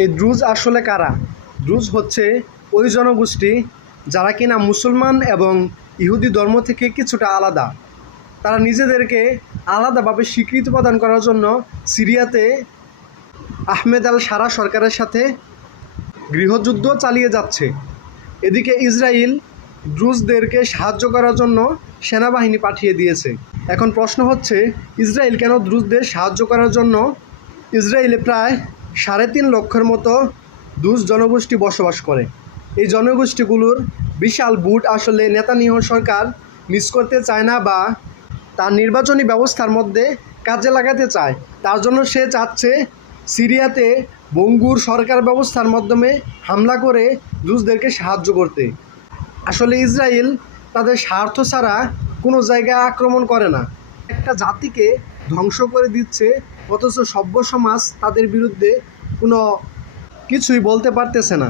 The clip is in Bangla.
এই দ্রুজ আসলে কারা? দ্রুজ হচ্ছে ওই জনগোষ্ঠী যারা কিনা মুসলমান এবং ইহুদি ধর্ম থেকে কিছুটা আলাদা। তারা নিজেদেরকে আলাদাভাবে স্বীকৃতি প্রদান করার জন্য সিরিয়াতে আহমেদ আল সারা সরকারের সাথে গৃহযুদ্ধ চালিয়ে যাচ্ছে। এদিকে ইসরায়েল দ্রুজদেরকে সাহায্য করার জন্য সেনাবাহিনী পাঠিয়ে দিয়েছে। এখন প্রশ্ন হচ্ছে, ইসরায়েল কেন দ্রুজদের সাহায্য করার জন্য? ইসরায়েলে প্রায় 3.5 লক্ষের মতো দ্রুজ জনগোষ্ঠী বসবাস করে। এই জনগোষ্ঠীগুলোর বিশাল ভোট আসলে নেতানিয়াহু সরকার মিস করতে চায় না বা তার নির্বাচনী ব্যবস্থার মধ্যে কাজে লাগাতে চায়। তার জন্য সে চাচ্ছে সিরিয়াতে বঙ্গুর সরকার ব্যবস্থার মাধ্যমে হামলা করে দ্রুজদেরকে সাহায্য করতে। আসলে ইসরায়েল তাদের স্বার্থ ছাড়া কোনো জায়গায় আক্রমণ করে না। একটা জাতিকে ধ্বংস করে দিচ্ছে, অথচ সভ্য সমাজ তাদের বিরুদ্ধে কোনো কিছুই বলতে পারতেছে না।